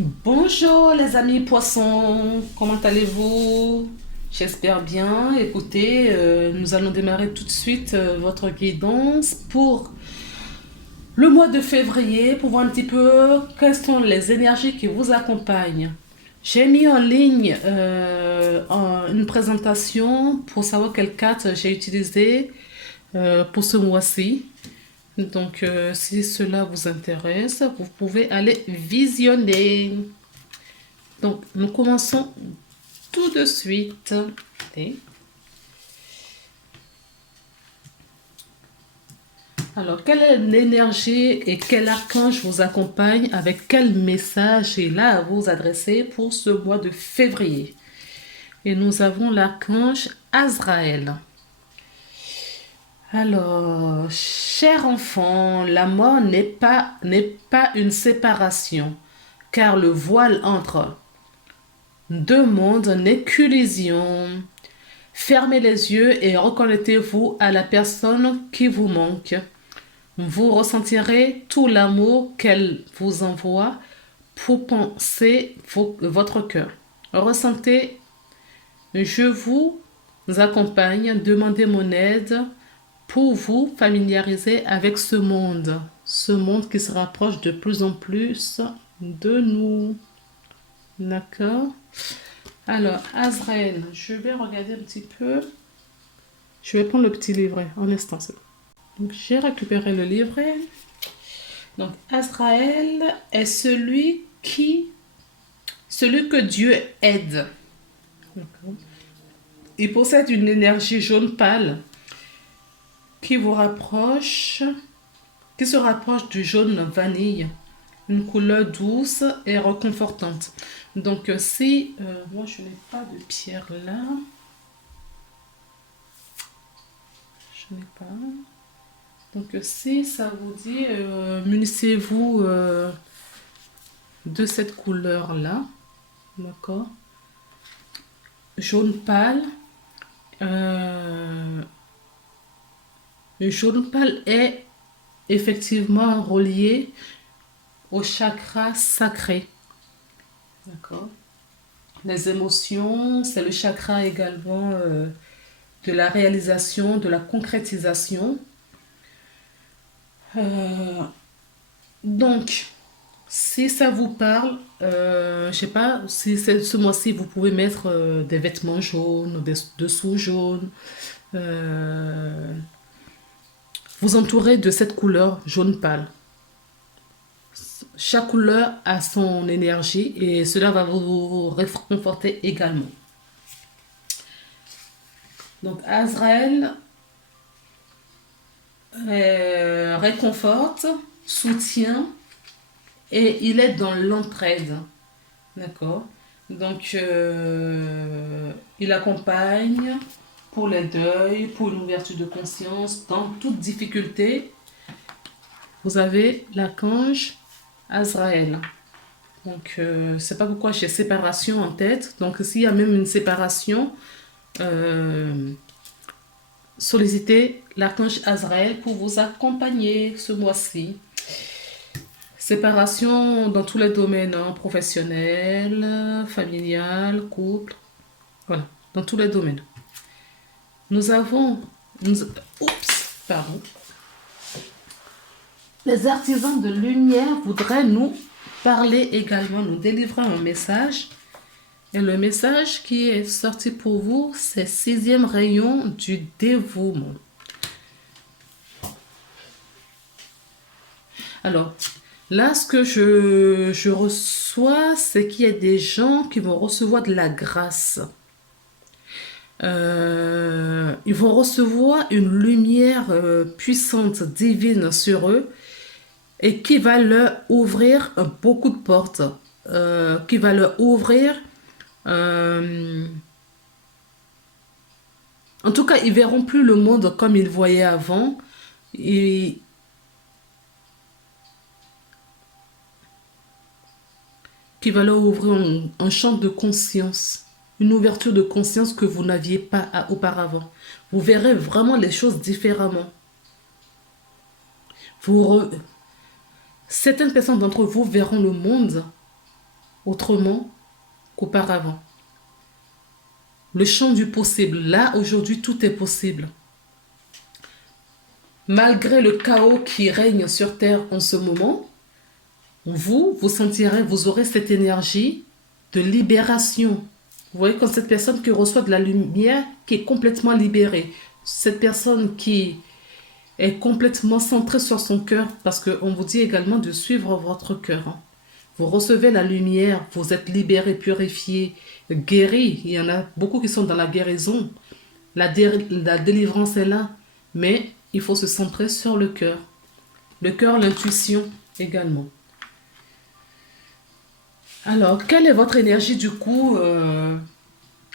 Bonjour les amis poissons, comment allez-vous? J'espère bien. Écoutez, nous allons démarrer tout de suite votre guidance pour le mois de février pour voir un petit peu quelles sont les énergies qui vous accompagnent. J'ai mis en ligne une présentation pour savoir quelle carte j'ai utilisée pour ce mois-ci. Donc, si cela vous intéresse, vous pouvez aller visionner. Donc, nous commençons tout de suite. Et alors, quelle est l'énergie et quel archange vous accompagne avec quel message est là à vous adresser pour ce mois de février? Et nous avons l'archange Azraël. Alors, cher enfant, la mort n'est pas une séparation, car le voile entre deux mondes n'est qu'illusion. Fermez les yeux et reconnectez-vous à la personne qui vous manque. Vous ressentirez tout l'amour qu'elle vous envoie pour penser votre cœur. Ressentez, je vous accompagne, demandez mon aide pour vous familiariser avec ce monde qui se rapproche de plus en plus de nous. D'accord? Alors, Azraël, je vais regarder un petit peu. Je vais prendre le petit livret en instant. Donc, j'ai récupéré le livret. Donc, Azraël est celui que Dieu aide. D'accord. Il possède une énergie jaune pâle qui vous rapproche, qui se rapproche du jaune vanille. Une couleur douce et réconfortante. Donc, si moi je n'ai pas de pierre là, je n'ai pas. Donc, si ça vous dit, munissez-vous de cette couleur là, d'accord? Jaune pâle. Le jaune pâle est effectivement relié au chakra sacré. D'accord. Les émotions, c'est le chakra également de la réalisation, de la concrétisation. Donc, si ça vous parle, je sais pas, si c'est ce mois-ci, vous pouvez mettre des vêtements jaunes, des dessous jaunes. euh, Vous entourez de cette couleur jaune pâle. Chaque couleur a son énergie et cela va vous réconforter également. Donc, Azraël réconforte, soutient et il est dans l'entraide. D'accord? Donc, il accompagne pour les deuils, pour une ouverture de conscience, dans toute difficulté. Vous avez l'archange Azraël. Donc, c'est pas pourquoi j'ai séparation en tête. Donc, s'il y a même une séparation, euh, sollicitez l'archange Azraël pour vous accompagner ce mois-ci. Séparation dans tous les domaines, hein, professionnel, familial, couple, voilà, dans tous les domaines. Nous avons, pardon. Les artisans de lumière voudraient nous parler également, nous délivrer un message. Et le message qui est sorti pour vous, c'est sixième rayon du dévouement. Alors, là, ce que je reçois, c'est qu'il y a des gens qui vont recevoir de la grâce. Ils vont recevoir une lumière puissante, divine sur eux et qui va leur ouvrir beaucoup de portes, qui va leur ouvrir... en tout cas, ils verront plus le monde comme ils voyaient avant. Et qui va leur ouvrir un champ de conscience, une ouverture de conscience que vous n'aviez pas auparavant. Vous verrez vraiment les choses différemment. Certaines personnes d'entre vous verront le monde autrement qu'auparavant. Le champ du possible. Là, aujourd'hui, tout est possible. Malgré le chaos qui règne sur Terre en ce moment, vous sentirez, vous aurez cette énergie de libération. Vous voyez, comme cette personne qui reçoit de la lumière, qui est complètement libérée. Cette personne qui est complètement centrée sur son cœur, parce qu'on vous dit également de suivre votre cœur. Hein. Vous recevez la lumière, vous êtes libéré, purifié, guéri. Il y en a beaucoup qui sont dans la guérison. La délivrance est là, mais il faut se centrer sur le cœur. Le cœur, l'intuition également. Alors, quelle est votre énergie du coup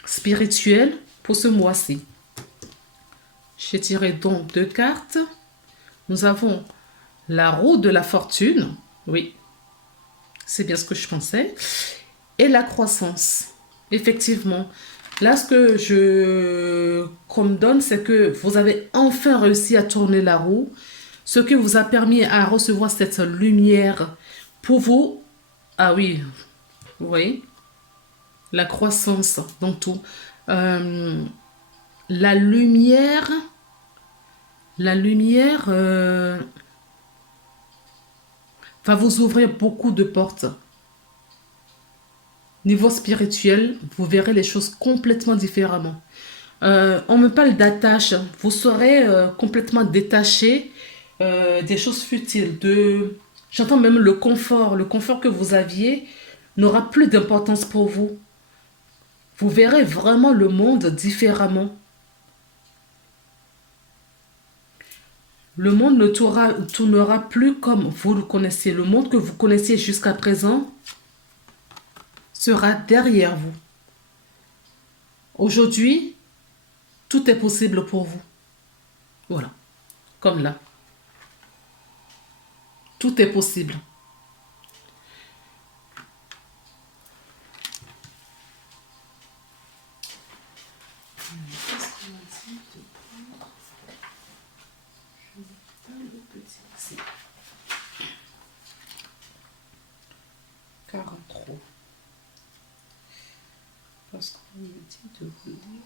spirituelle pour ce mois-ci? J'ai tiré donc 2 cartes. Nous avons la roue de la fortune. Oui, c'est bien ce que je pensais. Et la croissance. Effectivement. Là, ce qu'on me donne, c'est que vous avez enfin réussi à tourner la roue. Ce qui vous a permis à recevoir cette lumière pour vous. Ah oui, vous voyez, la croissance dans tout. La lumière va vous ouvrir beaucoup de portes. Niveau spirituel, vous verrez les choses complètement différemment. On me parle d'attache. Vous serez complètement détaché des choses futiles. J'entends même le confort. Le confort que vous aviez n'aura plus d'importance pour vous. Vous verrez vraiment le monde différemment. Le monde ne tournera plus comme vous le connaissiez. Le monde que vous connaissiez jusqu'à présent sera derrière vous. Aujourd'hui, tout est possible pour vous. Voilà, comme là. Tout est possible. Qu'est-ce qu'on a dit de prendre? Je n'ai pas le petit ici. 43. Parce qu'on me dit de vous lire.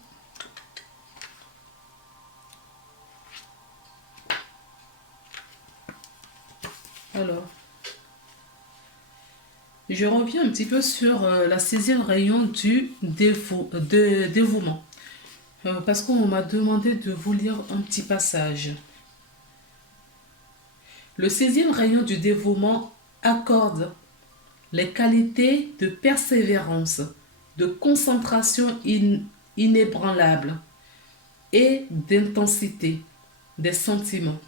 Alors, je reviens un petit peu sur la 6e rayon du dévouement. Parce qu'on m'a demandé de vous lire un petit passage. Le 6e rayon du dévouement accorde les qualités de persévérance, de concentration inébranlable et d'intensité des sentiments.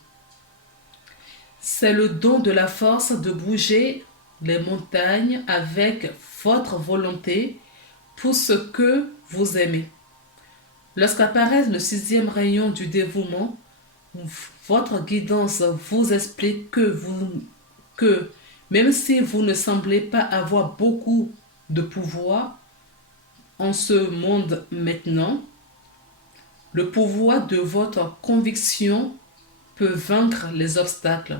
C'est le don de la force de bouger les montagnes avec votre volonté pour ce que vous aimez. Lorsqu'apparaît le 6e rayon du dévouement, votre guidance vous explique que même si vous ne semblez pas avoir beaucoup de pouvoir en ce monde maintenant, le pouvoir de votre conviction peut vaincre les obstacles.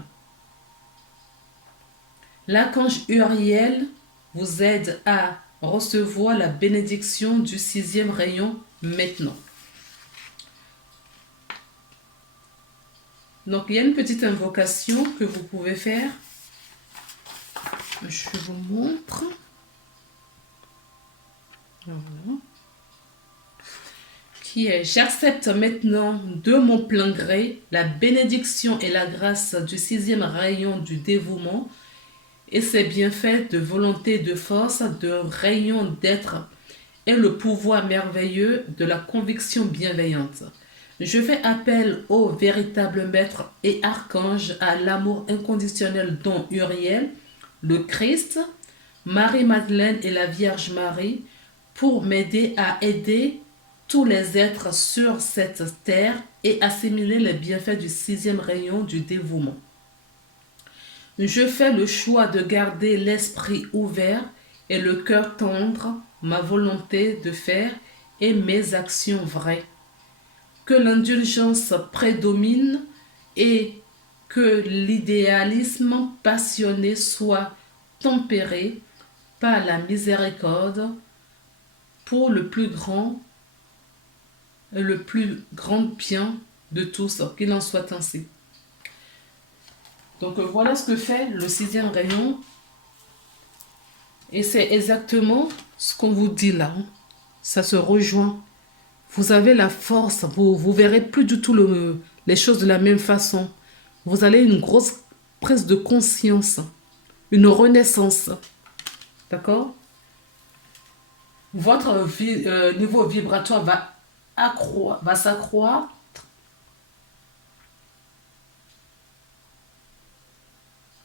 L'archange Uriel vous aide à recevoir la bénédiction du 6e rayon maintenant. Donc, il y a une petite invocation que vous pouvez faire. Je vous montre. Voilà. Qui est: j'accepte maintenant de mon plein gré la bénédiction et la grâce du 6e rayon du dévouement et ses bienfaits de volonté, de force, de rayon d'être et le pouvoir merveilleux de la conviction bienveillante. Je fais appel au véritable maître et archange, à l'amour inconditionnel dont Uriel, le Christ, Marie-Madeleine et la Vierge Marie, pour m'aider à aider tous les êtres sur cette terre et assimiler les bienfaits du 6e rayon du dévouement. Je fais le choix de garder l'esprit ouvert et le cœur tendre, ma volonté de faire et mes actions vraies. Que l'indulgence prédomine et que l'idéalisme passionné soit tempéré pas la miséricorde pour le plus grand bien de tous, qu'il en soit ainsi. Donc voilà ce que fait le 6e rayon. Et c'est exactement ce qu'on vous dit là. Ça se rejoint. Vous avez la force, vous verrez plus du tout les choses de la même façon. Vous allez une grosse prise de conscience, une renaissance. D'accord? Votre niveau vibratoire va s'accroître.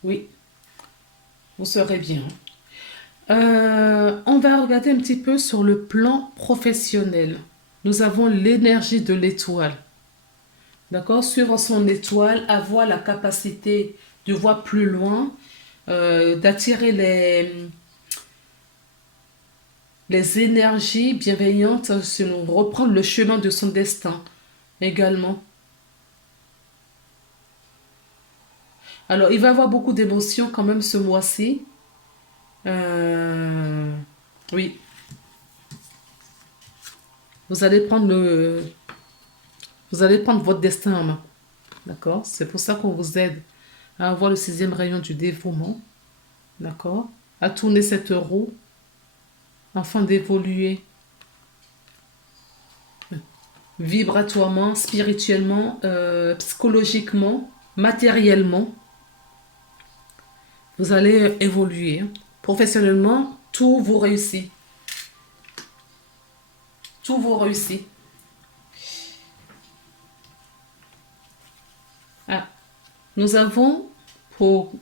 Oui, vous serez bien. On va regarder un petit peu sur le plan professionnel. Nous avons l'énergie de l'étoile. D'accord? Suivre son étoile, avoir la capacité de voir plus loin, d'attirer les énergies bienveillantes, selon reprendre le chemin de son destin également. Alors, il va y avoir beaucoup d'émotions quand même ce mois-ci. Oui, vous allez prendre votre destin en main. D'accord? C'est pour ça qu'on vous aide à avoir le 6e rayon du dévouement. D'accord? À tourner cette roue afin d'évoluer vibratoirement, spirituellement, psychologiquement, matériellement. Vous allez évoluer. Professionnellement, tout vous réussit. Tout vous réussit. Ah, nous avons, pour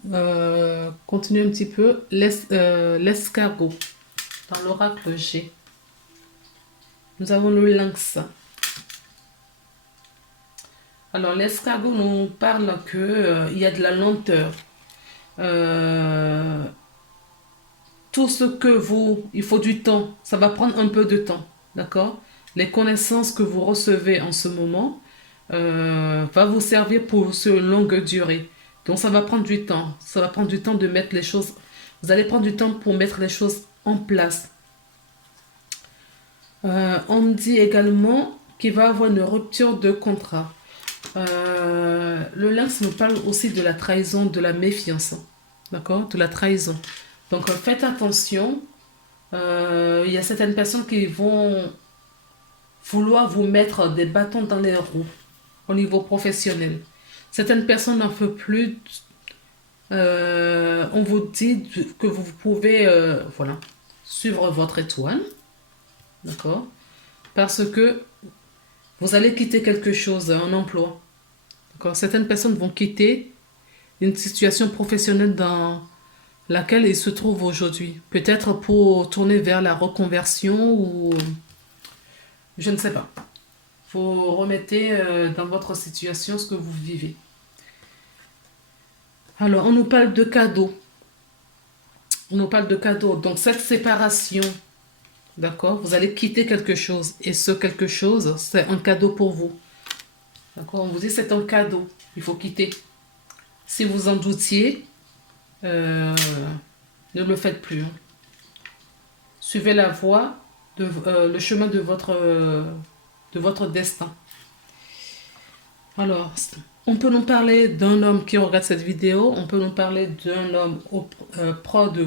continuer un petit peu, l'escargot dans l'oracle G. Nous avons le lynx. Alors, l'escargot nous parle qu'il y a de la lenteur. Tout ce que il faut du temps, ça va prendre un peu de temps, d'accord? Les connaissances que vous recevez en ce moment va vous servir pour ce longue durée. Donc ça va prendre du temps, ça va prendre du temps de mettre les choses, vous allez prendre du temps pour mettre les choses en place. On me dit également qu'il va y avoir une rupture de contrat. Le lynx nous parle aussi de la trahison, de la méfiance, d'accord? De la trahison. Donc faites attention. Il y a certaines personnes qui vont vouloir vous mettre des bâtons dans les roues au niveau professionnel. Certaines personnes n'en veulent plus. On vous dit que vous pouvez voilà, suivre votre étoile. D'accord? Parce que vous allez quitter quelque chose, un emploi. D'accord? Certaines personnes vont quitter une situation professionnelle dans laquelle ils se trouvent aujourd'hui. Peut-être pour tourner vers la reconversion ou je ne sais pas. Vous remettez dans votre situation ce que vous vivez. Alors, on nous parle de cadeaux. On nous parle de cadeaux. Donc, cette séparation, d'accord, vous allez quitter quelque chose. Et ce quelque chose, c'est un cadeau pour vous. D'accord, on vous dit c'est un cadeau. Il faut quitter. Si vous en doutiez, ne le faites plus. Hein. Suivez la voie, le chemin de votre destin. Alors, on peut nous parler d'un homme qui regarde cette vidéo, on peut nous parler d'un homme proche de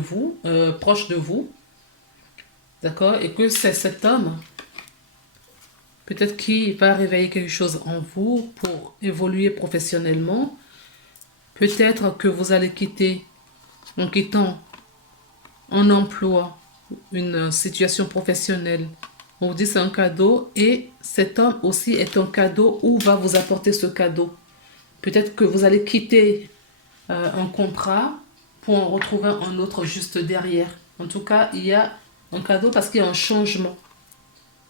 vous, d'accord? Et que c'est cet homme, peut-être qui va réveiller quelque chose en vous pour évoluer professionnellement. Peut-être que vous allez quitter, en quittant un emploi, une situation professionnelle. On vous dit c'est un cadeau et cet homme aussi est un cadeau ou va vous apporter ce cadeau. Peut-être que vous allez quitter un contrat pour en retrouver un autre juste derrière. En tout cas, il y a un cadeau parce qu'il y a un changement.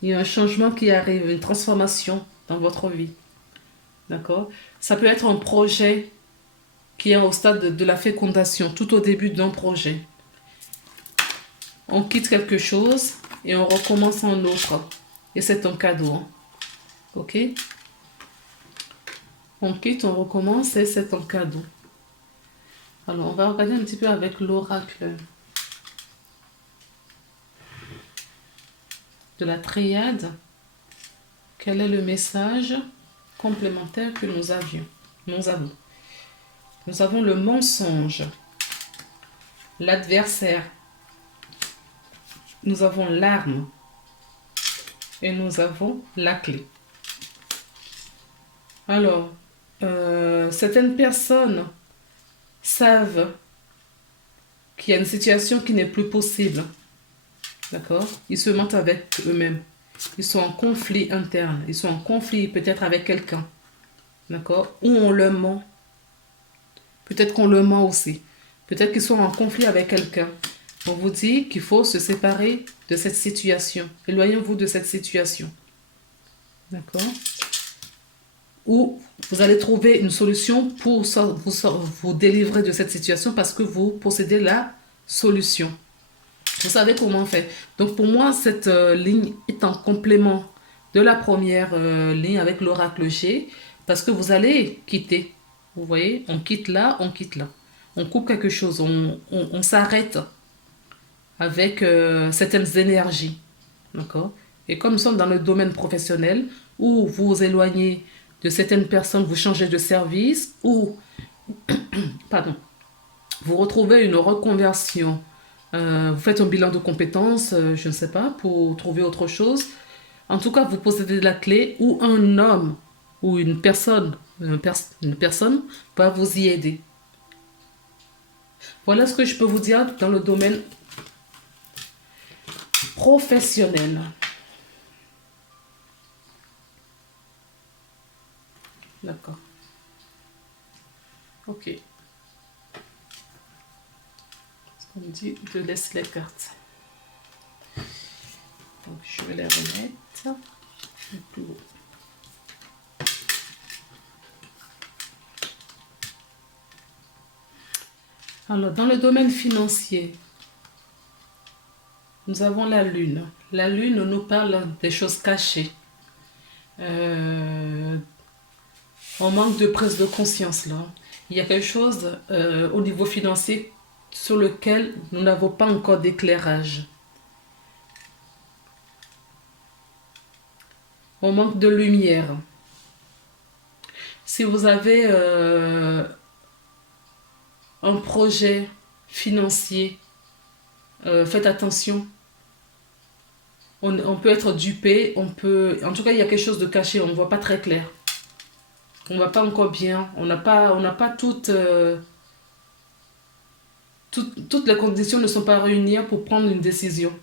Il y a un changement qui arrive, une transformation dans votre vie. D'accord? Ça peut être un projet qui est au stade de la fécondation, tout au début d'un projet. On quitte quelque chose et on recommence un autre. Et c'est un cadeau. Hein. Ok? On quitte, on recommence et c'est un cadeau. Alors, on va regarder un petit peu avec l'oracle. de la triade, quel est le message complémentaire que nous avons? Nous avons le mensonge, l'adversaire, nous avons l'arme et nous avons la clé. Alors, certaines personnes savent qu'il y a une situation qui n'est plus possible. D'accord? Ils se mentent avec eux-mêmes. Ils sont en conflit interne. Ils sont en conflit peut-être avec quelqu'un. D'accord? Ou on le ment. Peut-être qu'on le ment aussi. Peut-être qu'ils sont en conflit avec quelqu'un. On vous dit qu'il faut se séparer de cette situation. Éloignez-vous de cette situation. D'accord? Ou vous allez trouver une solution pour vous délivrer de cette situation parce que vous possédez la solution. Vous savez comment on fait. Donc pour moi, cette ligne est en complément de la première ligne avec l'oracle G parce que vous allez quitter. Vous voyez, on quitte là, on quitte là. On coupe quelque chose, on s'arrête avec certaines énergies. D'accord? Et comme nous sommes dans le domaine professionnel où vous vous éloignez de certaines personnes, vous changez de service ou pardon, vous retrouvez une reconversion, vous faites un bilan de compétences, je ne sais pas, pour trouver autre chose. En tout cas, vous possédez la clé ou un homme ou une personne va vous y aider. Voilà ce que je peux vous dire dans le domaine professionnel. D'accord. Ok. On me dit de laisser les cartes. Donc je vais les remettre plus haut. Alors dans le domaine financier, nous avons la lune. La lune nous parle des choses cachées. On manque de prise de conscience là. Il y a quelque chose au niveau financier sur lequel nous n'avons pas encore d'éclairage. On manque de lumière. Si vous avez un projet financier, faites attention. On peut être dupé, en tout cas il y a quelque chose de caché, on ne voit pas très clair. On ne va pas encore bien, on n'a pas toutes les conditions ne sont pas réunies pour prendre une décision.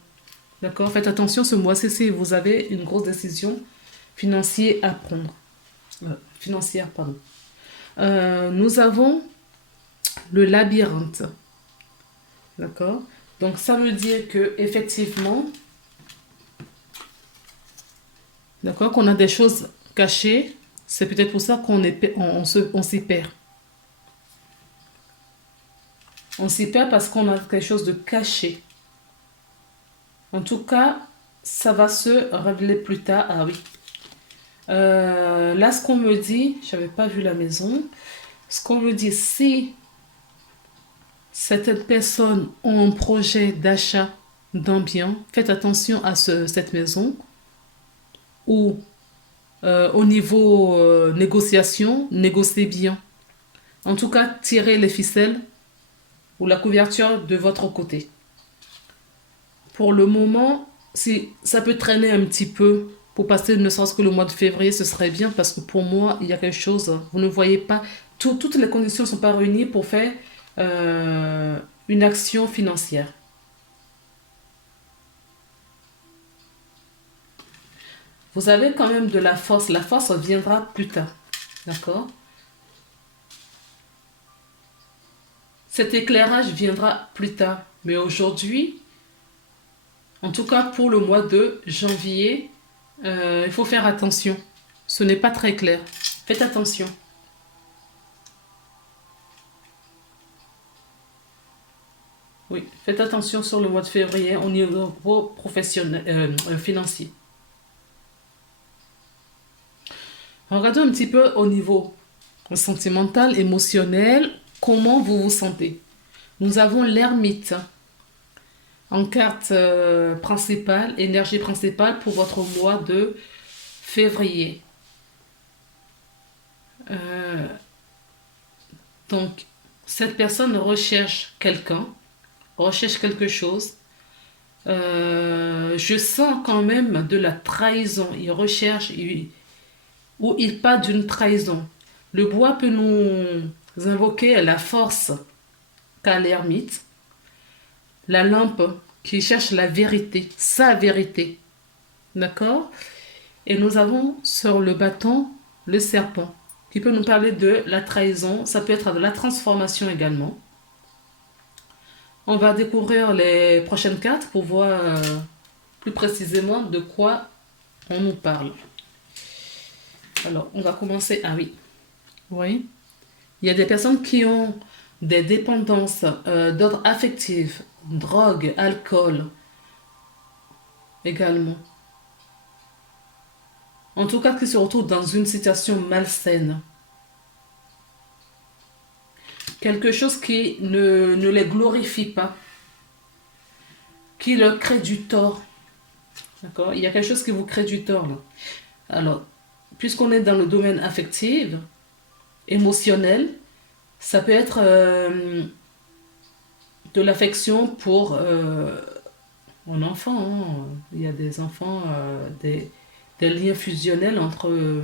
D'accord? Faites attention ce mois-ci si vous avez une grosse décision financière à prendre. Financière, pardon. Nous avons le labyrinthe. D'accord? Donc ça veut dire que effectivement, d'accord, qu'on a des choses cachées. C'est peut-être pour ça qu'on s'y perd. On s'y perd parce qu'on a quelque chose de caché. En tout cas, ça va se révéler plus tard. Ah oui. Là, ce qu'on me dit, je n'avais pas vu la maison. Ce qu'on me dit, si certaines personnes ont un projet d'achat d'un bien, faites attention à cette maison. Ou au niveau négociation, négociez bien. En tout cas, tirez les ficelles ou la couverture de votre côté. Pour le moment, si ça peut traîner un petit peu pour passer ne serait-ce que le mois de février, ce serait bien parce que pour moi, il y a quelque chose, vous ne voyez pas, toutes les conditions ne sont pas réunies pour faire une action financière. Vous avez quand même de la force viendra plus tard, d'accord? Cet éclairage viendra plus tard, mais aujourd'hui, en tout cas pour le mois de janvier, il faut faire attention. Ce n'est pas très clair. Faites attention. Oui, faites attention sur le mois de février au niveau professionnel, financier. Regardez un petit peu au niveau sentimental, émotionnel, comment vous vous sentez. Nous avons l'ermite. en carte principale, énergie principale pour votre mois de février. Euh, donc, cette personne recherche quelqu'un, recherche quelque chose. Je sens quand même de la trahison. Il recherche ou il part d'une trahison. Le bois peut nous invoquer la force qu'a l'ermite, la lampe qui cherche la vérité, sa vérité. D'accord? Et nous avons sur le bâton le serpent qui peut nous parler de la trahison. Ça peut être de la transformation également. On va découvrir les prochaines cartes pour voir plus précisément de quoi on nous parle. Alors, on va commencer. Ah oui. Oui. Il y a des personnes qui ont des dépendances d'ordre affectif, drogue, alcool également. En tout cas, qui se retrouvent dans une situation malsaine. Quelque chose qui ne les glorifie pas, qui leur crée du tort. D'accord? Il y a quelque chose qui vous crée du tort là. Alors, puisqu'on est dans le domaine affectif, émotionnel, ça peut être de l'affection pour un enfant. Hein. Il y a des enfants, des liens fusionnels entre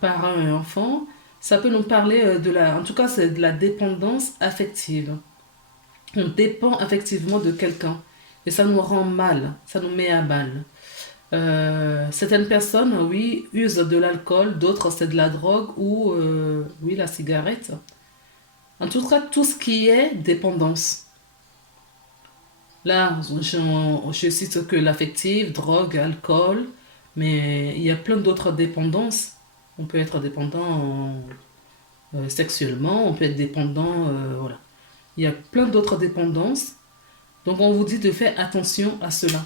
parents et enfants. Ça peut nous parler de la... En tout cas, c'est de la dépendance affective. On dépend affectivement de quelqu'un. Et ça nous rend mal. Ça nous met à mal. Certaines personnes, oui, usent de l'alcool. D'autres, c'est de la drogue ou, oui, la cigarette. En tout cas, tout ce qui est dépendance. Là, je cite que l'affective, drogue, alcool. Mais il y a plein d'autres dépendances. On peut être dépendant sexuellement, on peut être dépendant, voilà. Il y a plein d'autres dépendances. Donc on vous dit de faire attention à cela.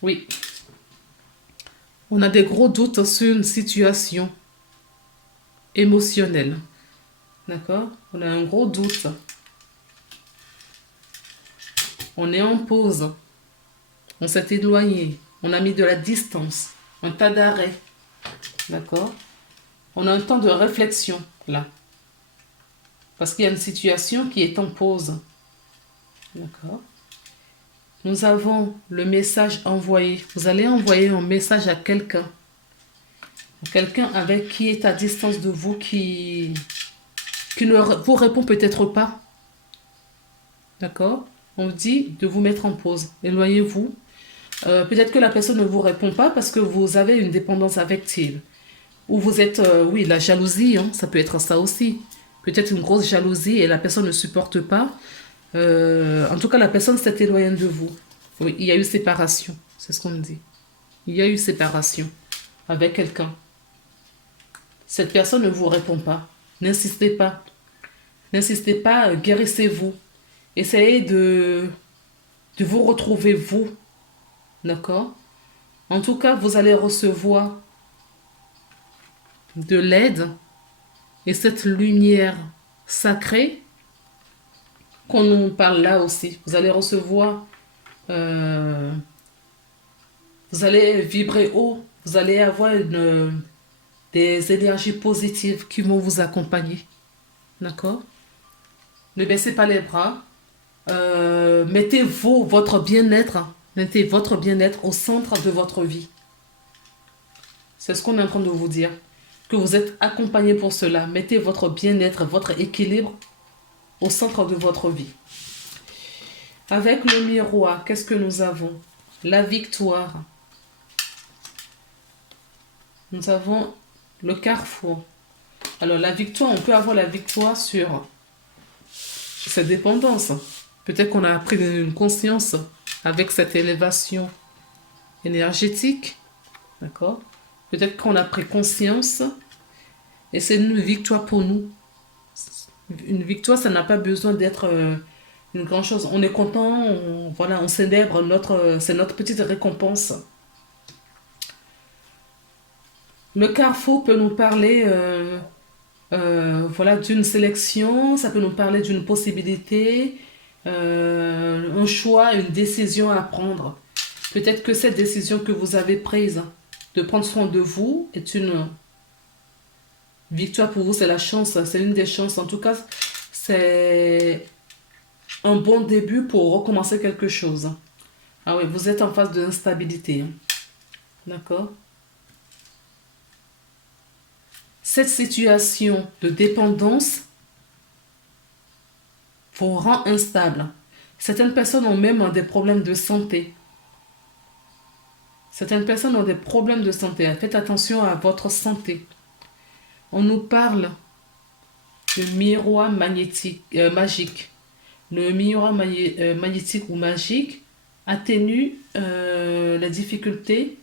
Oui. On a des gros doutes sur une situation émotionnelle. D'accord? On a un gros doute. On est en pause. On s'est éloigné. On a mis de la distance. Un tas d'arrêt. D'accord? On a un temps de réflexion, là. Parce qu'il y a une situation qui est en pause. D'accord? Nous avons le message envoyé. Vous allez envoyer un message à quelqu'un. Quelqu'un avec qui est à distance de vous, qui ne vous répond peut-être pas. D'accord? On vous dit de vous mettre en pause. Éloignez-vous. Peut-être que la personne ne vous répond pas parce que vous avez une dépendance affective. Ou vous êtes, oui, la jalousie, hein, ça peut être ça aussi. Peut-être une grosse jalousie et la personne ne supporte pas. En tout cas, la personne s'est éloignée de vous. Oui, il y a eu séparation, c'est ce qu'on me dit. Il y a eu séparation avec quelqu'un. Cette personne ne vous répond pas. N'insistez pas. N'insistez pas, guérissez-vous. Essayez de vous retrouver vous. D'accord? En tout cas, vous allez recevoir de l'aide et cette lumière sacrée qu'on nous parle là aussi. Vous allez recevoir, vous allez vibrer haut, vous allez avoir des énergies positives qui vont vous accompagner. D'accord? Ne baissez pas les bras. Votre bien-être, mettez votre bien-être au centre de votre vie. C'est ce qu'on est en train de vous dire. Que vous êtes accompagné pour cela. Mettez votre bien-être, votre équilibre au centre de votre vie. Avec le miroir, qu'est-ce que nous avons? La victoire. Nous avons le carrefour. Alors la victoire, on peut avoir la victoire sur cette dépendance. Peut-être qu'on a pris une conscience avec cette élévation énergétique. D'accord? Peut-être qu'on a pris conscience et c'est une victoire pour nous. Une victoire, ça n'a pas besoin d'être une grande chose. On est content, voilà, on célèbre c'est notre petite récompense. Le carrefour peut nous parler voilà, d'une sélection, ça peut nous parler d'une possibilité, un choix, une décision à prendre. Peut-être que cette décision que vous avez prise de prendre soin de vous est une victoire pour vous, c'est la chance, c'est une des chances. En tout cas, c'est un bon début pour recommencer quelque chose. Ah oui, vous êtes en phase de instabilité. Hein. D'accord? Cette situation de dépendance vous rend instable. Certaines personnes ont même des problèmes de santé. Certaines personnes ont des problèmes de santé. Faites attention à votre santé. On nous parle de miroir magnétique, magique. Le miroir magnétique ou magique atténue la difficulté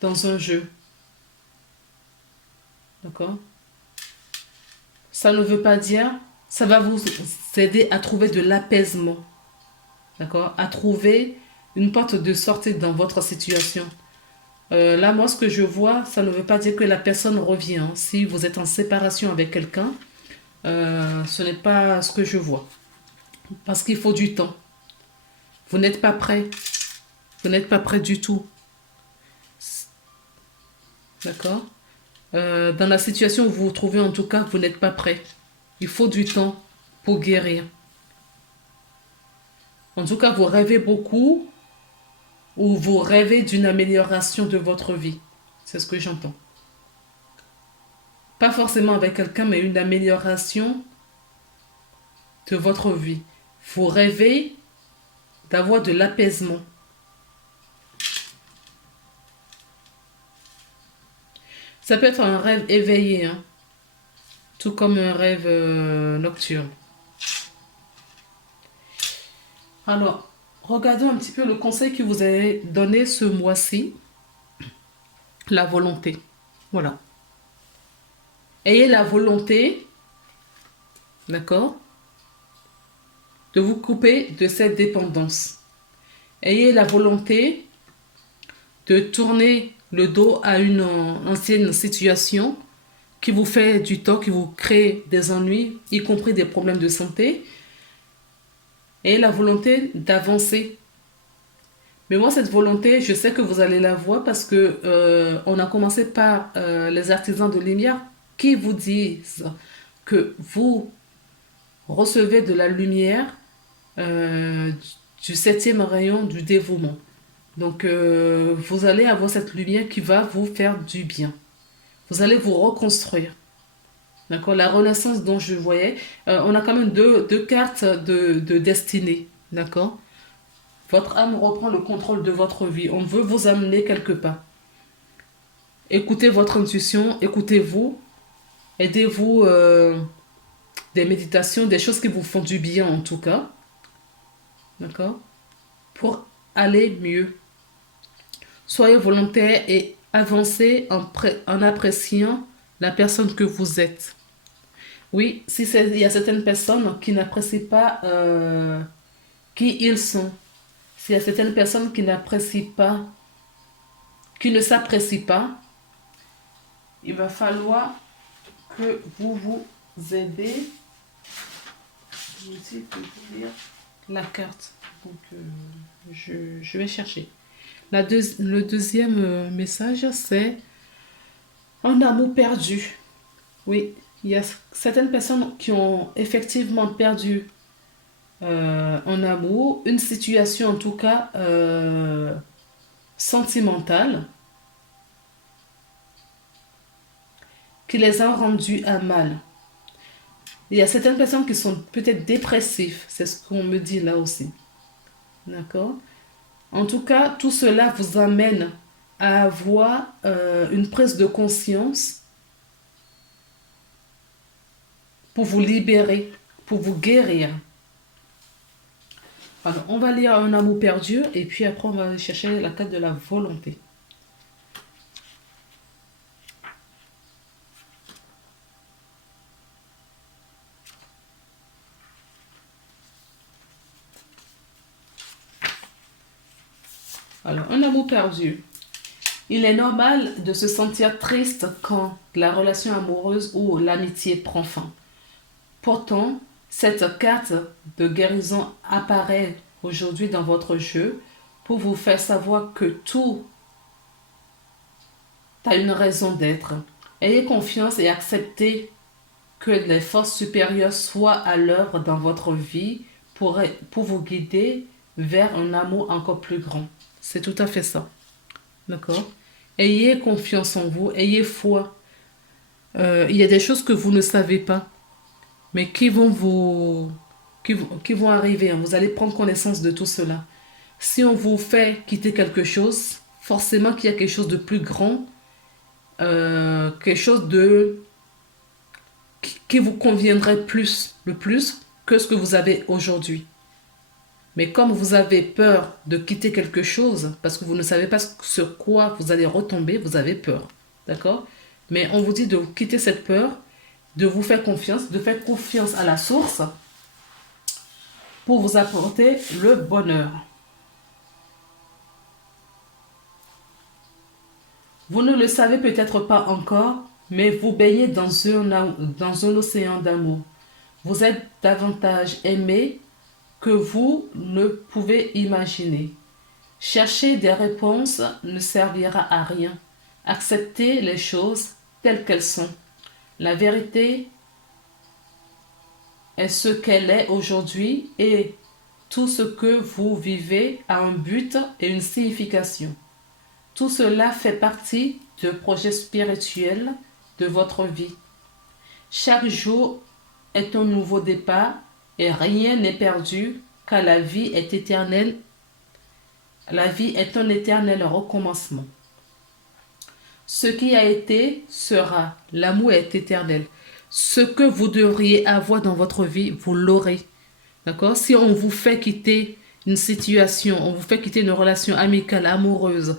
dans un jeu. D'accord? Ça ne veut pas dire, ça va vous aider à trouver de l'apaisement. D'accord? À trouver une porte de sortie dans votre situation. Là, moi, ce que je vois, ça ne veut pas dire que la personne revient. Hein. Si vous êtes en séparation avec quelqu'un, ce n'est pas ce que je vois. Parce qu'il faut du temps. Vous n'êtes pas prêt. Vous n'êtes pas prêt du tout. D'accord? Dans la situation où vous vous trouvez, en tout cas, vous n'êtes pas prêt. Il faut du temps pour guérir. En tout cas, vous rêvez beaucoup ou vous rêvez d'une amélioration de votre vie. C'est ce que j'entends. Pas forcément avec quelqu'un, mais une amélioration de votre vie. Vous rêvez d'avoir de l'apaisement. Ça peut être un rêve éveillé, hein, tout comme un rêve nocturne. Alors, regardons un petit peu le conseil que vous avez donné ce mois-ci, la volonté. Voilà. Ayez la volonté, d'accord, de vous couper de cette dépendance. Ayez la volonté de tourner le dos à une ancienne situation qui vous fait du tort, qui vous crée des ennuis, y compris des problèmes de santé. Ayez la volonté d'avancer. Mais moi, cette volonté, je sais que vous allez la voir parce que on a commencé par les artisans de lumière qui vous disent que vous recevez de la lumière euh, du septième rayon du dévouement. Donc, vous allez avoir cette lumière qui va vous faire du bien. Vous allez vous reconstruire. D'accord? La renaissance dont je voyais, on a quand même deux cartes de destinée. D'accord? Votre âme reprend le contrôle de votre vie. On veut vous amener quelque part. Écoutez votre intuition, écoutez-vous, aidez-vous des méditations, des choses qui vous font du bien en tout cas. D'accord? Pour aller mieux. Soyez volontaire et avancez en appréciant la personne que vous êtes. Oui, si il y a certaines personnes qui n'apprécient pas qui ils sont. S'il y a certaines personnes qui n'apprécient pas, qui ne s'apprécient pas, il va falloir que vous vous aidez. Je vais lire la carte. Donc, je vais chercher. Le deuxième message, c'est un amour perdu. Oui, il y a certaines personnes qui ont effectivement perdu un amour, une situation en tout cas sentimentale qui les a rendus à mal. Il y a certaines personnes qui sont peut-être dépressives, c'est ce qu'on me dit là aussi. D'accord? En tout cas, tout cela vous amène à avoir une prise de conscience pour vous libérer, pour vous guérir. Alors, on va lire un amour perdu et puis après on va chercher la carte de la volonté. Alors, un amour perdu. Il est normal de se sentir triste quand la relation amoureuse ou l'amitié prend fin. Pourtant, cette carte de guérison apparaît aujourd'hui dans votre jeu pour vous faire savoir que tout a une raison d'être. Ayez confiance et acceptez que les forces supérieures soient à l'œuvre dans votre vie pour vous guider vers un amour encore plus grand. C'est tout à fait ça. D'accord? Ayez confiance en vous, ayez foi. Il y a des choses que vous ne savez pas, mais qui vont arriver. Vous allez prendre connaissance de tout cela. Si on vous fait quitter quelque chose, forcément qu'il y a quelque chose de plus grand, quelque chose qui vous conviendrait le plus que ce que vous avez aujourd'hui. Mais comme vous avez peur de quitter quelque chose, parce que vous ne savez pas sur quoi vous allez retomber, vous avez peur. D'accord? Mais on vous dit de quitter cette peur, de vous faire confiance, de faire confiance à la source pour vous apporter le bonheur. Vous ne le savez peut-être pas encore, mais vous baignez dans un océan d'amour. Vous êtes davantage aimé que vous ne pouvez imaginer. Chercher des réponses ne servira à rien. Acceptez les choses telles qu'elles sont. La vérité est ce qu'elle est aujourd'hui et tout ce que vous vivez a un but et une signification. Tout cela fait partie du projet spirituel de votre vie. Chaque jour est un nouveau départ et rien n'est perdu car la vie est éternelle. La vie est un éternel recommencement. Ce qui a été sera. L'amour est éternel. Ce que vous devriez avoir dans votre vie, vous l'aurez. D'accord? Si on vous fait quitter une situation, on vous fait quitter une relation amicale, amoureuse,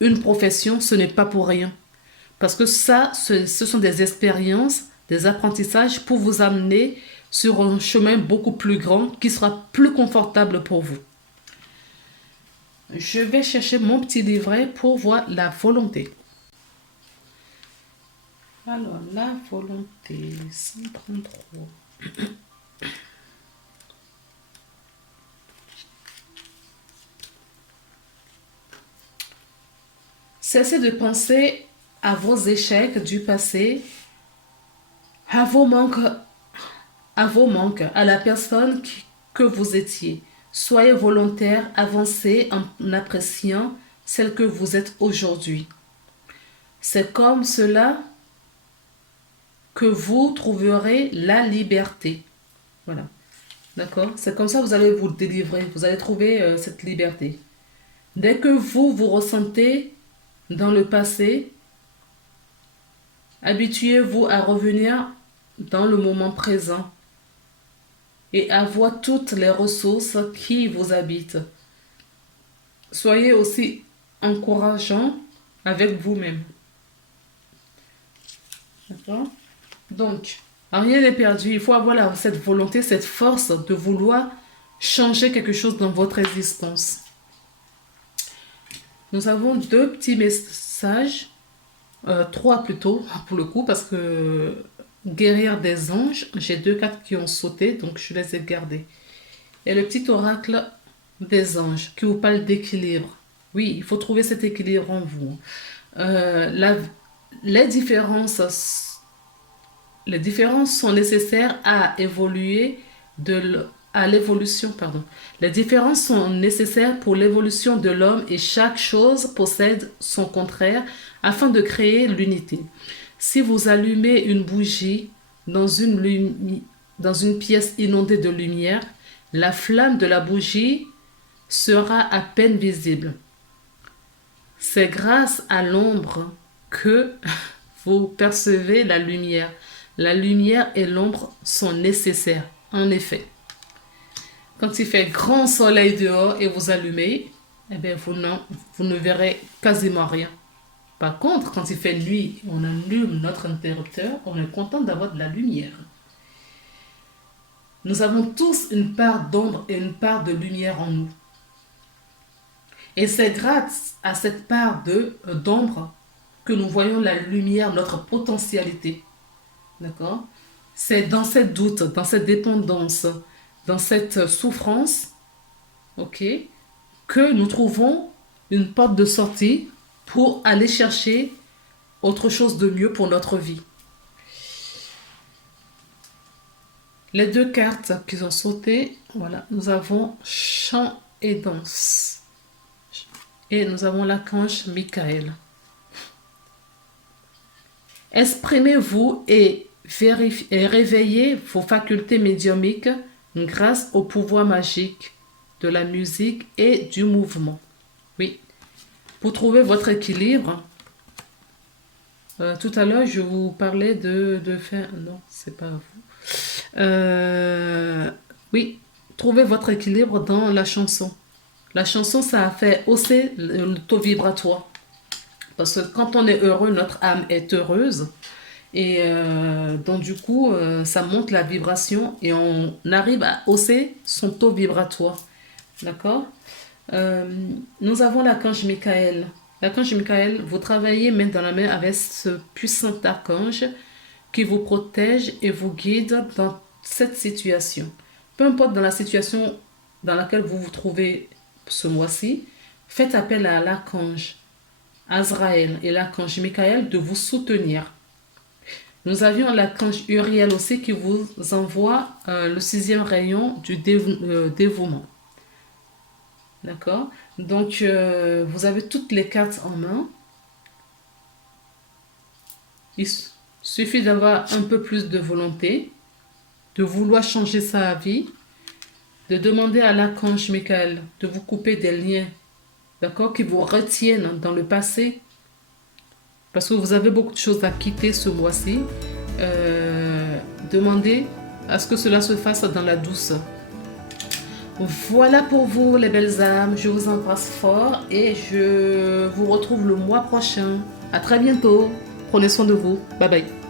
une profession, ce n'est pas pour rien. Parce que ça, ce sont des expériences, des apprentissages pour vous amener sur un chemin beaucoup plus grand qui sera plus confortable pour vous. Je vais chercher mon petit livret pour voir la volonté. Alors, la volonté, 133. Cessez de penser à vos échecs du passé, à vos manques, à la personne que vous étiez. Soyez volontaire, avancez en appréciant celle que vous êtes aujourd'hui. C'est comme cela que vous trouverez la liberté. Voilà. D'accord? C'est comme ça que vous allez vous délivrer. Vous allez trouver cette liberté. Dès que vous ressentez dans le passé, habituez-vous à revenir dans le moment présent et à voir toutes les ressources qui vous habitent. Soyez aussi encourageant avec vous-même. D'accord? Donc, rien n'est perdu. Il faut avoir cette volonté, cette force de vouloir changer quelque chose dans votre existence. Nous avons 2 petits messages, 3 plutôt, pour le coup, parce que guérir des anges, j'ai 2 cartes qui ont sauté, donc je les ai gardées. Et le petit oracle des anges qui vous parle d'équilibre. Oui, il faut trouver cet équilibre en vous. Les différences sont nécessaires à évoluer à l'évolution, pardon. Les différences sont nécessaires pour l'évolution de l'homme et chaque chose possède son contraire afin de créer l'unité. Si vous allumez une bougie dans une pièce inondée de lumière, la flamme de la bougie sera à peine visible. C'est grâce à l'ombre que vous percevez la lumière. La lumière et l'ombre sont nécessaires, en effet. Quand il fait grand soleil dehors et vous allumez, eh bien vous ne verrez quasiment rien. Par contre, quand il fait nuit, on allume notre interrupteur, on est content d'avoir de la lumière. Nous avons tous une part d'ombre et une part de lumière en nous. Et c'est grâce à cette part d'ombre que nous voyons la lumière, notre potentialité. D'accord? C'est dans cette doute, dans cette dépendance, dans cette souffrance, ok, que nous trouvons une porte de sortie pour aller chercher autre chose de mieux pour notre vie. Les deux cartes qu'ils ont sautées, voilà, nous avons chant et danse. Et nous avons l'archange Michael. Exprimez-vous et réveillez vos facultés médiumniques grâce au pouvoir magique de la musique et du mouvement. Oui. Pour trouver votre équilibre, tout à l'heure, je vous parlais de faire... Non, c'est pas vous. Oui, trouvez votre équilibre dans la chanson. La chanson, ça a fait hausser le taux vibratoire. Parce que quand on est heureux, notre âme est heureuse. Et donc, du coup, ça monte la vibration et on arrive à hausser son taux vibratoire. D'accord? Nous avons l'archange Michael. L'archange Michael, vous travaillez main dans la main avec ce puissant archange qui vous protège et vous guide dans cette situation. Peu importe dans la situation dans laquelle vous vous trouvez ce mois-ci, faites appel à l'archange Azraël et l'archange Michael de vous soutenir. Nous avions l'archange Uriel aussi qui vous envoie le 6e rayon du dévouement. D'accord? Donc, vous avez toutes les cartes en main. Il suffit d'avoir un peu plus de volonté, de vouloir changer sa vie, de demander à l'archange Michael de vous couper des liens, d'accord, qui vous retiennent dans le passé, parce que vous avez beaucoup de choses à quitter ce mois-ci. Demandez à ce que cela se fasse dans la douceur. Voilà pour vous les belles âmes, je vous embrasse fort et je vous retrouve le mois prochain. À très bientôt, prenez soin de vous, bye bye.